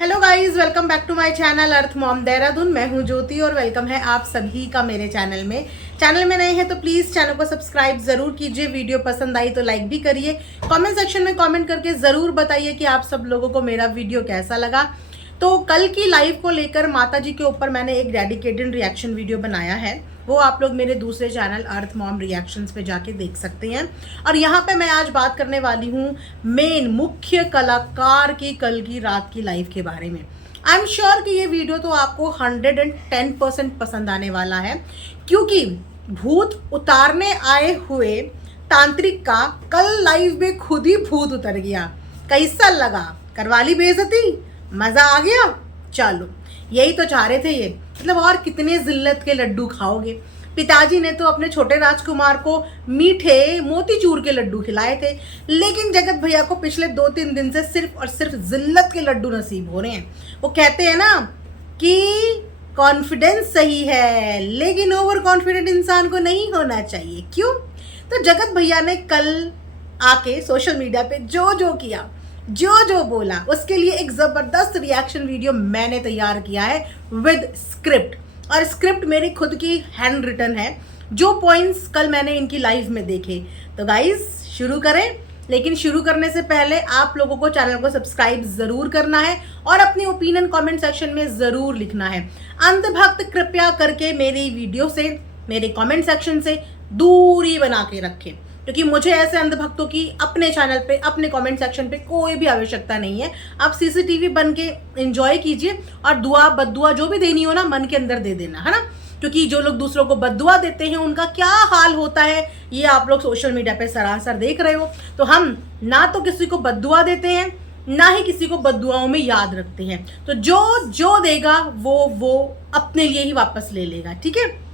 Hello guys, welcome back to my channel earth mom Dehradun. मैं हूं ज्योति और वेलकम है आप सभी का मेरे चैनल में। चैनल में नए हैं तो प्लीज़ चैनल को सब्सक्राइब ज़रूर कीजिए। वीडियो पसंद आई तो लाइक भी करिए। कमेंट सेक्शन में कमेंट करके ज़रूर बताइए कि आप सब लोगों को मेरा वीडियो कैसा लगा। तो कल की लाइव को लेकर माता जी के ऊपर मैंने एक डेडिकेटेड रिएक्शन वीडियो बनाया है, वो आप लोग मेरे दूसरे चैनल अर्थ मॉम रिएक्शंस पे जाके देख सकते हैं। और यहाँ पे मैं आज बात करने वाली हूँ मेन मुख्य कलाकार की कल की रात की लाइव के बारे में। आई एम श्योर कि ये वीडियो तो आपको 110% पसंद आने वाला है, क्योंकि भूत उतारने आए हुए तांत्रिक का कल लाइव में खुद ही भूत उतर गया। कैसा लगा? करवा ली बेइज्जती? मजा आ गया? चलो, यही तो चाह रहे थे ये। मतलब और कितने जिल्लत के लड्डू खाओगे। पिताजी ने तो अपने छोटे राजकुमार को मीठे मोतीचूर के लड्डू खिलाए थे, लेकिन जगत भैया को पिछले 2-3 दिन से सिर्फ और सिर्फ जिल्लत के लड्डू नसीब हो रहे हैं। वो कहते हैं ना कि कॉन्फिडेंस सही है, लेकिन ओवर कॉन्फिडेंट इंसान को नहीं होना चाहिए। क्यों? तो जगत भैया ने कल आके सोशल मीडिया पे जो जो किया, जो जो बोला, उसके लिए एक ज़बरदस्त रिएक्शन वीडियो मैंने तैयार किया है विद स्क्रिप्ट। और स्क्रिप्ट मेरी खुद की हैंड रिटन है, जो पॉइंट्स कल मैंने इनकी लाइव में देखे। तो गाइज शुरू करें, लेकिन शुरू करने से पहले आप लोगों को चैनल को सब्सक्राइब ज़रूर करना है और अपनी ओपिनियन कमेंट सेक्शन में ज़रूर लिखना है। अंधभक्त कृपया करके मेरी वीडियो से, मेरे कमेंट सेक्शन से दूरी बना के रखें, क्योंकि मुझे ऐसे अंधभक्तों की अपने चैनल पे, अपने कमेंट सेक्शन पे कोई भी आवश्यकता नहीं है। आप सीसीटीवी बन के एंजॉय कीजिए और दुआ बद्दुआ जो भी देनी हो ना, मन के अंदर दे देना, है ना। क्योंकि जो लोग दूसरों को बद्दुआ देते हैं उनका क्या हाल होता है ये आप लोग सोशल मीडिया पे सरासर देख रहे हो। तो हम ना तो किसी को बद्दुआ देते हैं, ना ही किसी को बद्दुआओं में याद रखते हैं। तो जो जो देगा वो अपने लिए ही वापस ले लेगा, ठीक है।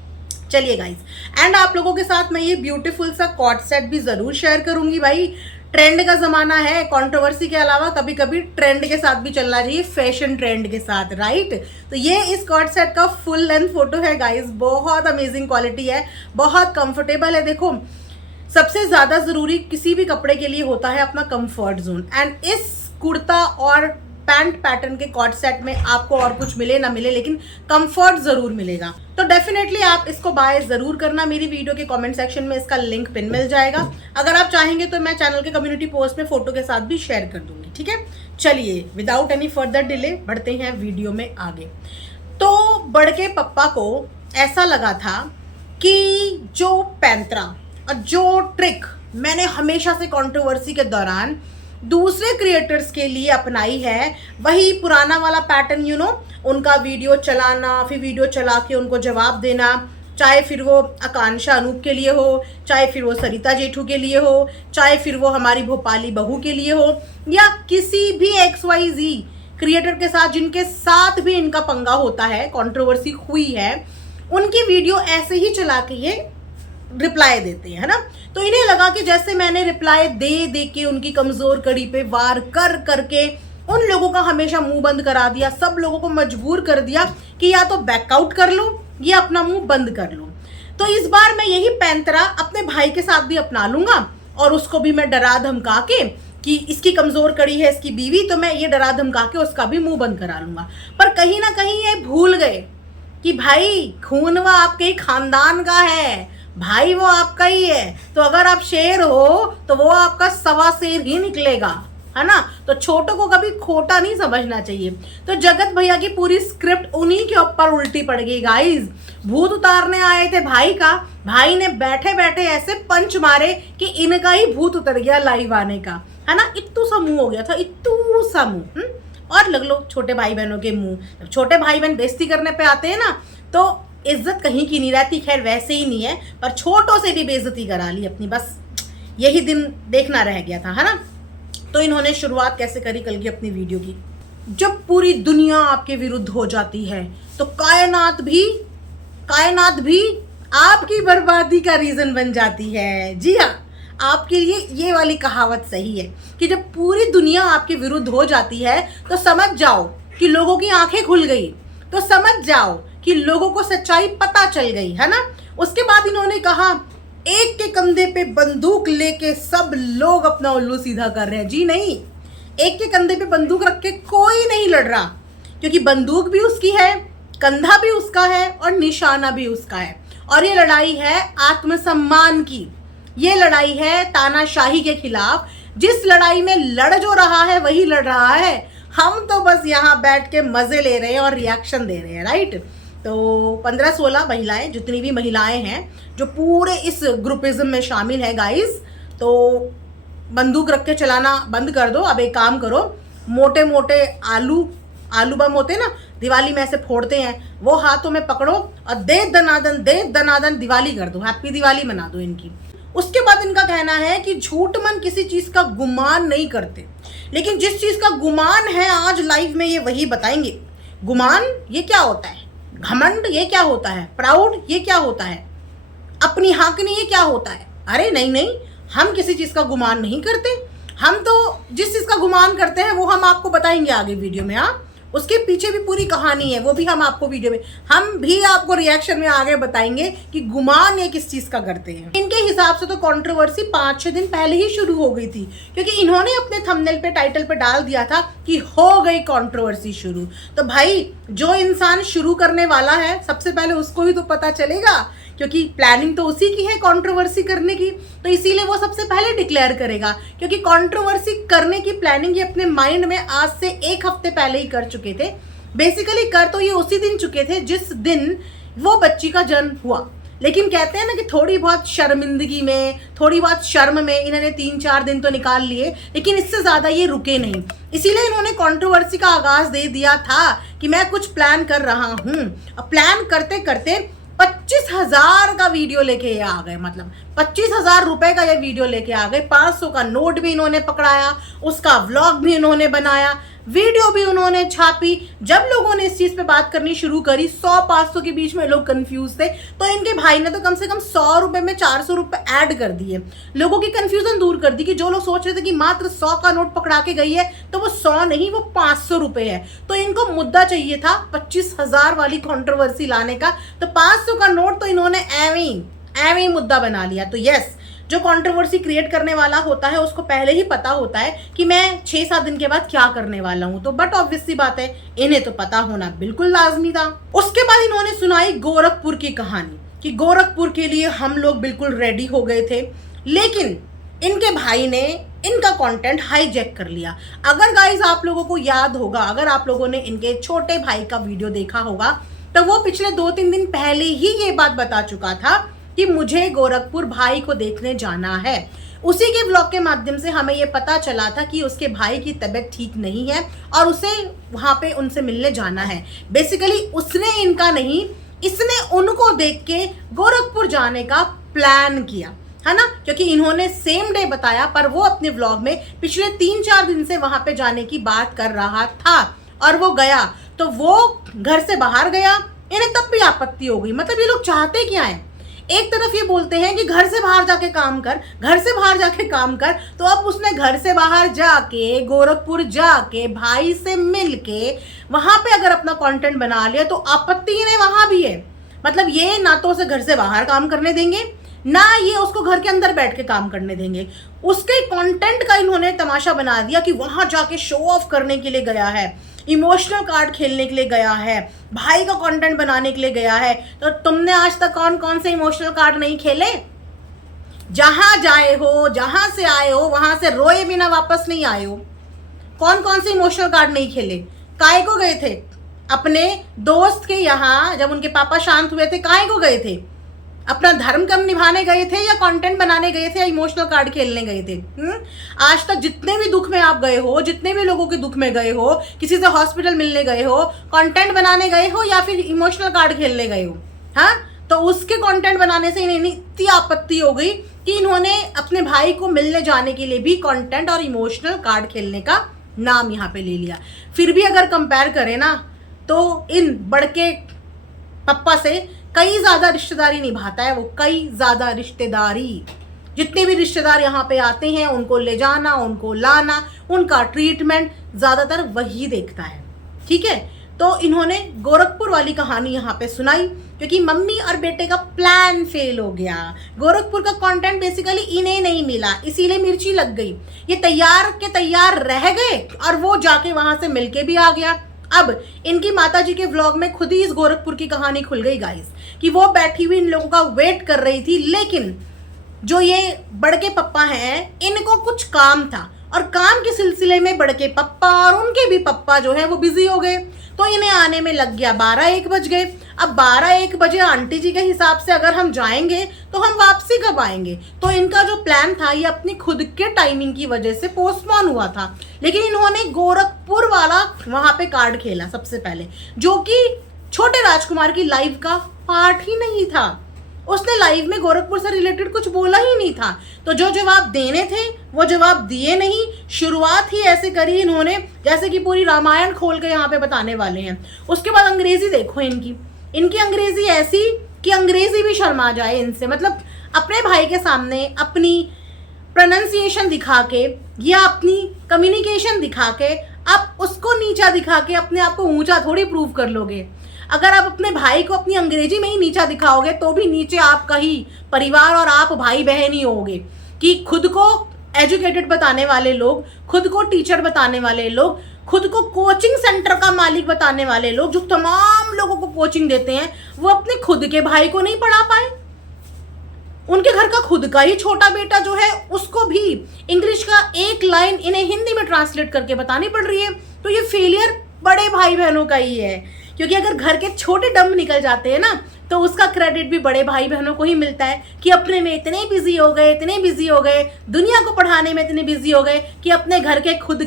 चलिए गाइस, एंड आप लोगों के साथ मैं ये ब्यूटीफुल सा कॉर्ड सेट भी जरूर शेयर करूंगी। भाई ट्रेंड का जमाना है, कंट्रोवर्सी के अलावा कभी कभी ट्रेंड के साथ भी चलना चाहिए, फैशन ट्रेंड के साथ, राइट। तो ये इस कॉर्ड सेट का फुल लेंथ फोटो है गाइस, बहुत अमेजिंग क्वालिटी है, बहुत कंफर्टेबल है। देखो, सबसे ज्यादा जरूरी किसी भी कपड़े के लिए होता है अपना कंफर्ट जोन, एंड इस कुर्ता और पैंट पैटर्न के कॉर्ड सेट में आपको और कुछ मिले ना मिले, लेकिन कंफर्ट जरूर मिलेगा। तो डेफिनेटली आप इसको बाय जरूर करना। मेरी वीडियो के कमेंट सेक्शन में इसका लिंक पिन मिल जाएगा। अगर आप चाहेंगे तो मैं चैनल के कम्युनिटी पोस्ट में फोटो के साथ भी शेयर कर दूंगी, ठीक है। चलिए विदाउट एनी फर्दर डिले बढ़ते हैं वीडियो में आगे। तो बड़के पप्पा को ऐसा लगा था कि जो पैंतरा और जो ट्रिक मैंने हमेशा से कंट्रोवर्सी के दौरान दूसरे क्रिएटर्स के लिए अपनाई है, वही पुराना वाला पैटर्न, उनका वीडियो चलाना, फिर वीडियो चला के उनको जवाब देना, चाहे फिर वो आकांक्षा अनूप के लिए हो, चाहे फिर वो सरिता जेठू के लिए हो, चाहे फिर वो हमारी भोपाली बहू के लिए हो, या किसी भी XYZ क्रिएटर के साथ जिनके साथ भी इनका पंगा होता है, कंट्रोवर्सी हुई है, उनकी वीडियो ऐसे ही चला के ये रिप्लाई देते हैं, है ना। तो इन्हें लगा कि जैसे मैंने रिप्लाई दे दे के उनकी कमजोर कड़ी पे वार कर करके उन लोगों का हमेशा मुंह बंद करा दिया, सब लोगों को मजबूर कर दिया कि या तो बैकआउट कर लो या अपना मुंह बंद कर लो। तो इस बार मैं यही पैंतरा अपने भाई के साथ भी अपना लूंगा और उसको भी मैं डरा धमका के कि इसकी कमजोर कड़ी है इसकी बीवी, तो मैं ये डरा धमका के उसका भी मुंह बंद करा लूंगा। पर कहीं ना कहीं ये भूल गए कि भाई खून वो आपके ही खानदान का है, भाई वो आपका ही है। तो अगर आप शेर हो तो वो आपका सवा शेर ही निकलेगा, है ना। तो छोटों को कभी खोटा नहीं समझना चाहिए। तो जगत भैया की पूरी स्क्रिप्ट उन्हीं के ऊपर उल्टी पड़ गई गाइस। भूत उतारने आए थे भाई का, भाई ने बैठे बैठे ऐसे पंच मारे कि इनका ही भूत उतर गया लाइव आने का, है ना। इत्तू सा मुंह हो गया था, इत्तू सा मुंह। और लग लो छोटे भाई बहनों के मुंह, जब छोटे भाई बहन बेइज्जती करने पे आते हैं ना तो इज्जत कहीं की नहीं रहती। खैर वैसे ही नहीं है, पर छोटों से भी बेइज्जती करा ली अपनी, बस यही दिन देखना रह गया था, है ना। तो इन्होंने शुरुआत कैसे करी कल की अपनी वीडियो की? जब पूरी दुनिया आपके विरुद्ध हो जाती है तो कायनात भी आपकी बर्बादी का रीजन बन जाती है। जी हाँ, आपके लिए ये वाली कहावत सही है कि जब पूरी दुनिया आपके विरुद्ध हो जाती है तो समझ जाओ कि लोगों की आंखें खुल गई, तो समझ जाओ कि लोगों को सच्चाई पता चल गई, है ना। उसके बाद इन्होंने कहा एक के कंधे पे बंदूक लेके सब लोग अपना उल्लू सीधा कर रहे हैं। जी नहीं, एक के कंधे पे बंदूक रख के कोई नहीं लड़ रहा, क्योंकि बंदूक भी उसकी है, कंधा भी उसका है और निशाना भी उसका है। और ये लड़ाई है आत्मसम्मान की, ये लड़ाई है तानाशाही के खिलाफ। जिस लड़ाई में लड़ जो रहा है वही लड़ रहा है, हम तो बस यहाँ बैठ के मजे ले रहे हैं और रिएक्शन दे रहे हैं, राइट। तो 15-16 महिलाएं, जितनी भी महिलाएं हैं जो पूरे इस ग्रुपिज्म में शामिल है गाइस, तो बंदूक रख के चलाना बंद कर दो। अब एक काम करो, मोटे मोटे आलू बम होते ना, दिवाली में ऐसे फोड़ते हैं, वो हाथों में पकड़ो और दे दनादन दिवाली कर दो, हैप्पी दिवाली मना दो इनकी। उसके बाद इनका कहना है कि झूठ मन किसी चीज का गुमान नहीं करते, लेकिन जिस चीज का गुमान है आज लाइव में ये वही बताएंगे। गुमान ये क्या होता है, घमंड ये क्या होता है, प्राउड ये क्या होता है, अपनी हाकनी ये क्या होता है। अरे नहीं, हम किसी चीज का गुमान नहीं करते। हम तो जिस चीज का गुमान करते हैं वो हम आपको बताएंगे आगे वीडियो में। हाँ, उसके पीछे भी पूरी कहानी है, वो भी हम आपको वीडियो में, हम भी आपको रिएक्शन में आगे बताएंगे कि गुमान ये किस चीज का करते हैं। इनके हिसाब से तो कंट्रोवर्सी 5-6 दिन पहले ही शुरू हो गई थी, क्योंकि इन्होंने अपने थंबनेल पे, टाइटल पे डाल दिया था कि हो गई कंट्रोवर्सी शुरू। तो भाई, जो इंसान शुरू करने वाला है सबसे पहले उसको ही तो पता चलेगा, क्योंकि प्लानिंग तो उसी की है कंट्रोवर्सी करने की, तो इसीलिए वो सबसे पहले डिक्लेयर करेगा। क्योंकि कंट्रोवर्सी करने की प्लानिंग ये अपने माइंड में आज से 1 हफ्ते पहले ही कर चुके थे। बेसिकली कर तो ये उसी दिन चुके थे जिस दिन वो बच्ची का जन्म हुआ, लेकिन कहते हैं ना कि थोड़ी बहुत शर्मिंदगी में, थोड़ी बहुत शर्म में इन्होंने 3-4 दिन तो निकाल लिए, लेकिन इससे ज़्यादा ये रुके नहीं। इसीलिए इन्होंने कंट्रोवर्सी का आगाज़ दे दिया था कि मैं कुछ प्लान कर रहा हूँ। अब प्लान करते करते 25,000 का वीडियो लेके ये आ गए, मतलब 25,000 रुपए का ये वीडियो लेके आ गए। 500 का नोट भी इन्होंने पकड़ाया, उसका व्लॉग भी इन्होंने बनाया, वीडियो भी उन्होंने छापी। जब लोगों ने इस चीज पे बात करनी शुरू करी, 100-500 के बीच में लोग कंफ्यूज थे, तो इनके भाई ने तो कम से कम 100 रुपए में 400 रुपए ऐड कर दिए, लोगों की कंफ्यूजन दूर कर दी। कि जो लोग सोच रहे थे कि मात्र 100 का नोट पकड़ा के गई है, तो वो 100 नहीं, वो 500 रुपए है। तो इनको मुद्दा चाहिए था 25,000 वाली कंट्रोवर्सी लाने का, तो 500 का नोट तो इन्होंने एवं ही मुद्दा बना लिया। तो यस, जो कंट्रोवर्सी क्रिएट करने वाला होता है उसको पहले ही पता होता है कि मैं 6-7 दिन के बाद क्या करने वाला हूं। तो बट ऑब्वियस सी बात है, इन्हें तो पता होना बिल्कुल लाजमी था। उसके बाद इन्होंने सुनाई गोरखपुर की कहानी कि गोरखपुर के लिए हम लोग बिल्कुल रेडी हो गए थे, लेकिन इनके भाई ने इनका कंटेंट हाईजैक कर लिया। अगर गाइस आप लोगों को याद होगा, अगर आप लोगों ने इनके छोटे भाई का वीडियो देखा होगा, तो वो पिछले 2-3 दिन पहले ही ये बात बता चुका था कि मुझे गोरखपुर भाई को देखने जाना है। उसी के ब्लॉग के माध्यम से हमें ये पता चला था कि उसके भाई की तबीयत ठीक नहीं है और उसे वहां पे उनसे मिलने जाना है। बेसिकली उसने इनका नहीं, इसने उनको देख के गोरखपुर जाने का प्लान किया, है ना। क्योंकि इन्होंने सेम डे बताया, पर वो अपने व्लॉग में पिछले 3-4 दिन से वहां पे जाने की बात कर रहा था और वो गया। तो वो घर से बाहर गया, इन्हें तब भी आपत्ति हो गई। मतलब ये लोग चाहते क्या है, एक तरफ ये बोलते हैं कि घर से बाहर जाके काम कर, घर से बाहर जाके काम कर, तो अब उसने घर से बाहर जाके गोरखपुर जाके भाई से मिलके वहां पे अगर अपना कंटेंट बना लिया, तो आपत्ति इन्हें वहां भी है। मतलब ये ना तो उसे घर से बाहर काम करने देंगे, ना ये उसको घर के अंदर बैठ के काम करने देंगे। उसके कंटेंट का इन्होंने तमाशा बना दिया कि वहां जाके शो ऑफ करने के लिए गया है, इमोशनल कार्ड खेलने के लिए गया है, भाई का कंटेंट बनाने के लिए गया है। तो तुमने आज तक कौन कौन से इमोशनल कार्ड नहीं खेले? जहां जाए हो, जहां से आए हो, वहां से रोए बिना वापस नहीं आए हो। कौन कौन से इमोशनल कार्ड नहीं खेले? काहे को गए थे? अपने दोस्त के यहाँ जब उनके पापा शांत हुए थे, काहे को गए थे? अपना धर्म कम निभाने गए थे या कंटेंट बनाने गए थे या इमोशनल कार्ड खेलने गए थे? आज तक जितने भी दुख में आप गए हो, जितने भी लोगों के दुख में गए हो, किसी से हॉस्पिटल मिलने गए हो, कंटेंट बनाने गए हो या फिर इमोशनल कार्ड खेलने गए हो? हाँ, तो उसके कंटेंट बनाने से इन्हें इतनी आपत्ति हो गई कि इन्होंने अपने भाई को मिलने जाने के लिए भी कंटेंट और इमोशनल कार्ड खेलने का नाम यहाँ पे ले लिया। फिर भी अगर कंपेयर करें ना, तो इन बड़के पप्पा से कई ज्यादा रिश्तेदारी निभाता है वो, कई ज्यादा रिश्तेदारी। जितने भी रिश्तेदार यहाँ पे आते हैं, उनको ले जाना, उनको लाना, उनका ट्रीटमेंट ज्यादातर वही देखता है। ठीक है, तो इन्होंने गोरखपुर वाली कहानी यहाँ पे सुनाई क्योंकि मम्मी और बेटे का प्लान फेल हो गया। गोरखपुर का कंटेंट बेसिकली इन्हें नहीं मिला, इसीलिए मिर्ची लग गई। ये तैयार के तैयार रह गए और वो जाके वहां से मिलके भी आ गया। अब इनकी माताजी के व्लॉग में खुद ही इस गोरखपुर की कहानी खुल गई गाइस, कि वो बैठी हुई इन लोगों का वेट कर रही थी, लेकिन जो ये बड़के पप्पा हैं इनको कुछ काम था, और काम के सिलसिले में बड़के पप्पा और उनके भी पप्पा जो है वो बिजी हो गए, तो इन्हें आने में लग गया 12-1 बज गए। अब 12-1 बजे आंटी जी के हिसाब से अगर हम जाएंगे तो हम वापसी कब आएंगे, तो इनका जो प्लान था ये अपनी खुद के टाइमिंग की वजह से पोस्टपोन हुआ था। लेकिन इन्होंने गोरखपुर वाला वहां पे कार्ड खेला सबसे पहले, जो कि छोटे राजकुमार की लाइव का पार्ट ही नहीं था। उसने लाइव में गोरखपुर से रिलेटेड कुछ बोला ही नहीं था, तो जो जवाब देने थे वो जवाब दिए नहीं। शुरुआत ही ऐसे करी इन्होंने जैसे कि पूरी रामायण खोल के यहाँ पे बताने वाले हैं। उसके बाद अंग्रेजी देखो इनकी अंग्रेजी ऐसी कि अंग्रेजी भी शर्मा जाए इनसे, मतलब अपने भाई के सामने अपनी प्रोनाउंसिएशन दिखा के या अपनी कम्युनिकेशन दिखा के आप उसको नीचा दिखा के अपने आप को ऊंचा थोड़ी प्रूव कर लोगे। अगर आप अपने भाई को अपनी अंग्रेजी में ही नीचा दिखाओगे तो भी नीचे आपका ही परिवार और आप भाई बहन ही होगे। कि खुद को एजुकेटेड बताने वाले लोग, खुद को टीचर बताने वाले लोग, खुद को कोचिंग सेंटर का मालिक बताने वाले लोग, जो तमाम लोगों को कोचिंग देते हैं, वो अपने खुद के भाई को नहीं पढ़ा पाए। उनके घर का खुद का ही छोटा बेटा जो है उसको भी इंग्लिश का एक लाइन इन्हें हिंदी में ट्रांसलेट करके बतानी पड़ रही है। तो ये फेलियर बड़े भाई बहनों का ही है, क्योंकि अगर घर के छोटे डम्ब निकल जाते हैं ना तो उसका क्रेडिट भी बड़े भाई बहनों को ही मिलता है, कि अपने में इतने बिजी हो गए, दुनिया को पढ़ाने में इतने बिजी हो गए कि अपने घर के खुद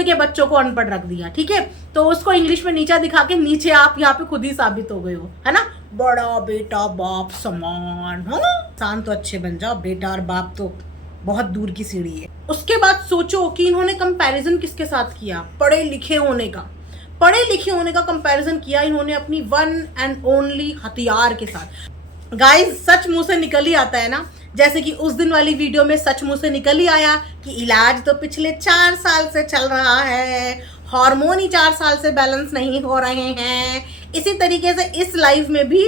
के बच्चों को अनपढ़ रख दिया। ठीक है, तो उसको इंग्लिश में नीचा दिखा के नीचे आप यहाँ पे खुद ही साबित हो गए हो, है ना। बड़ा बेटा बाप समान, इंसान तो अच्छे बन जाओ, बेटा और बाप तो बहुत दूर की सीढ़ी है। उसके बाद सोचो कि इन्होंने कंपैरिजन किसके साथ किया, पढ़े लिखे होने का कंपैरिजन किया इन्होंने अपनी वन एंड ओनली हथियार के साथ। गाइस सच मुंह से निकल ही आता है ना, जैसे कि उस दिन वाली वीडियो में सच मुंह से निकल ही आया कि इलाज तो पिछले 4 साल से चल रहा है, हार्मोन ही 4 साल से बैलेंस नहीं हो रहे हैं। इसी तरीके से इस लाइव में भी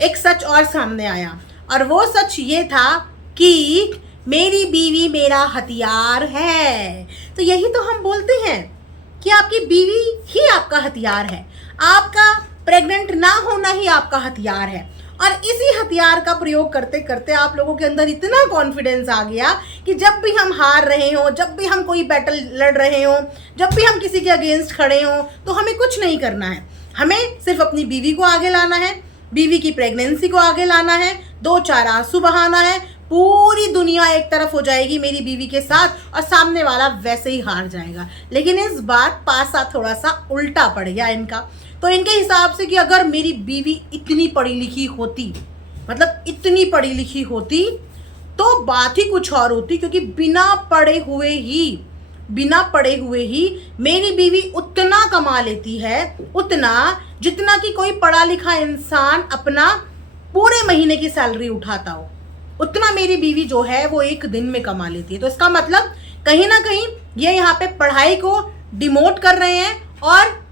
एक सच और सामने आया, और वो सच ये था कि मेरी बीवी मेरा हथियार है। तो यही तो हम बोलते हैं कि आपकी बीवी ही आपका हथियार है, आपका प्रेग्नेंट ना होना ही आपका हथियार है। और इसी हथियार का प्रयोग करते करते आप लोगों के अंदर इतना कॉन्फिडेंस आ गया कि जब भी हम हार रहे हो, जब भी हम कोई बैटल लड़ रहे हो, जब भी हम किसी के अगेंस्ट खड़े हो, तो हमें कुछ नहीं करना है, हमें सिर्फ अपनी बीवी को आगे लाना है, बीवी की प्रेगनेंसी को आगे लाना है, 2-4 आंसू बहाना है, पूरी दुनिया एक तरफ हो जाएगी मेरी बीवी के साथ, और सामने वाला वैसे ही हार जाएगा। लेकिन इस बार पासा थोड़ा सा उल्टा पड़ गया इनका। तो इनके हिसाब से कि अगर मेरी बीवी इतनी पढ़ी लिखी होती, मतलब इतनी पढ़ी लिखी होती, तो बात ही कुछ और होती, क्योंकि बिना पढ़े हुए ही मेरी बीवी उतना कमा लेती है, उतना जितना कि कोई पढ़ा लिखा इंसान अपना पूरे महीने की सैलरी उठाता हो, उतना मेरी बीवी जो है वो एक दिन में कमा लेती है। तो इसका मतलब कहीं ना कहीं ये यहाँ पे पढ़ाई को डिमोट कर रहे हैं और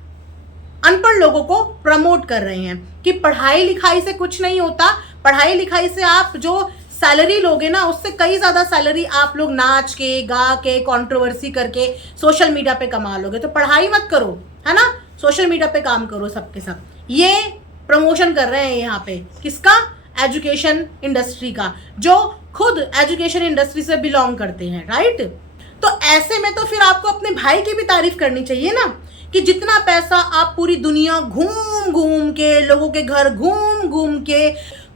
अनपढ़ लोगों को प्रमोट कर रहे हैं कि पढ़ाई लिखाई से कुछ नहीं होता, पढ़ाई लिखाई से आप जो सैलरी लोगे ना उससे कई ज़्यादा सैलरी आप लोग नाच के, गा के, कंट्रोवर्सी करके सोशल मीडिया पे कमा लोगे। तो पढ़ाई मत करो, है ना, सोशल मीडिया पे काम करो सबके सब। ये प्रमोशन कर रहे हैं यहाँ पे किसका, एजुकेशन इंडस्ट्री का, जो खुद एजुकेशन इंडस्ट्री से बिलोंग करते हैं, राइट। तो ऐसे में तो फिर आपको अपने भाई की भी तारीफ करनी चाहिए ना, कि जितना पैसा आप पूरी दुनिया घूम घूम के, लोगों के घर घूम घूम के,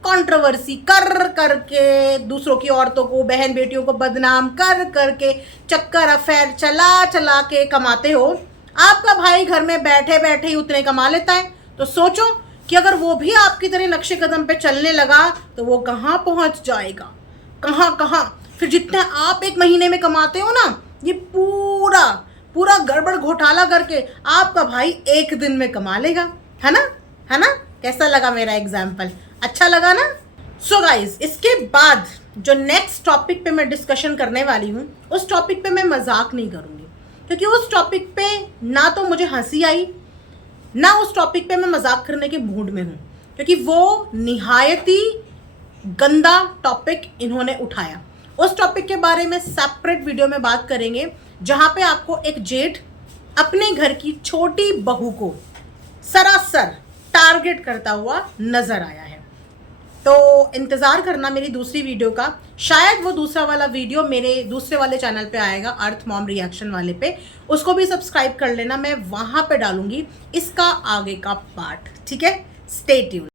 कंट्रोवर्सी कर करके, दूसरों की औरतों को, बहन बेटियों को बदनाम कर करके, चक्कर अफेयर चला चला के कमाते हो, आपका भाई घर में बैठे बैठे ही उतने कमा लेता है। तो सोचो कि अगर वो भी आपकी तरह नक्शे कदम पे चलने लगा तो वो कहाँ पहुँच जाएगा, कहाँ। फिर जितना आप एक महीने में कमाते हो ना, ये पूरा गड़बड़ घोटाला करके आपका भाई एक दिन में कमा लेगा, है ना। कैसा लगा मेरा एग्जाम्पल, अच्छा लगा ना। सो गाइज, इसके बाद जो नेक्स्ट टॉपिक पे मैं डिस्कशन करने वाली हूँ, उस टॉपिक पे मैं मजाक नहीं करूँगी, क्योंकि उस टॉपिक पे ना तो मुझे हंसी आई, ना उस टॉपिक पे मैं मजाक करने के मूड में हूँ, क्योंकि वो निहायत ही गंदा टॉपिक इन्होंने उठाया। उस टॉपिक के बारे में सेपरेट वीडियो में बात करेंगे, जहाँ पे आपको एक जेठ अपने घर की छोटी बहू को सरासर टारगेट करता हुआ नजर आया है। तो इंतज़ार करना मेरी दूसरी वीडियो का, शायद वो दूसरा वाला वीडियो मेरे दूसरे वाले चैनल पे आएगा, अर्थ मॉम रिएक्शन वाले पे, उसको भी सब्सक्राइब कर लेना, मैं वहाँ पे डालूंगी इसका आगे का पार्ट। ठीक है, स्टे ट्यून।